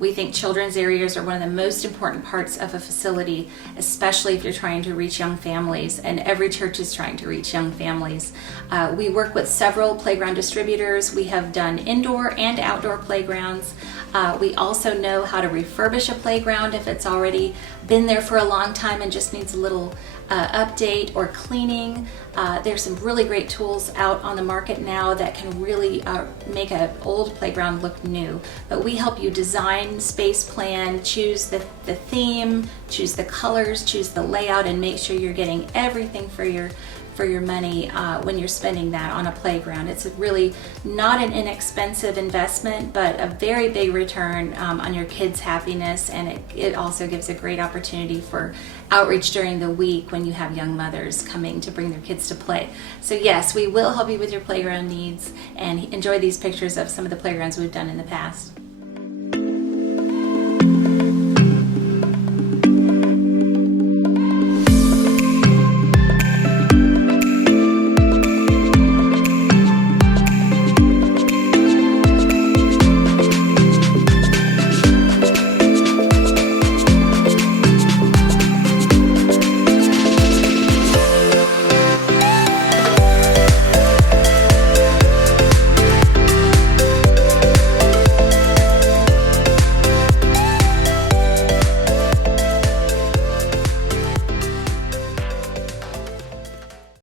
We think children's areas are one of the most important parts of a facility, especially if you're trying to reach young families, and every church is trying to reach young families. We work with several playground distributors. We have done indoor and outdoor playgrounds. We also know how to refurbish a playground if it's already been there for a long time and just needs a little update or cleaning. There's some really great tools out on the market now that can really make an old playground look new. But we help you design, space plan, choose the theme, choose the colors, choose the layout, and make sure you're getting everything for your money when you're spending that on a playground. It's really not an inexpensive investment, but a very big return on your kids' happiness, and it also gives a great opportunity for outreach during the week when you have young mothers coming to bring their kids to play. So yes, we will help you with your playground needs, and enjoy these pictures of some of the playgrounds we've done in the past.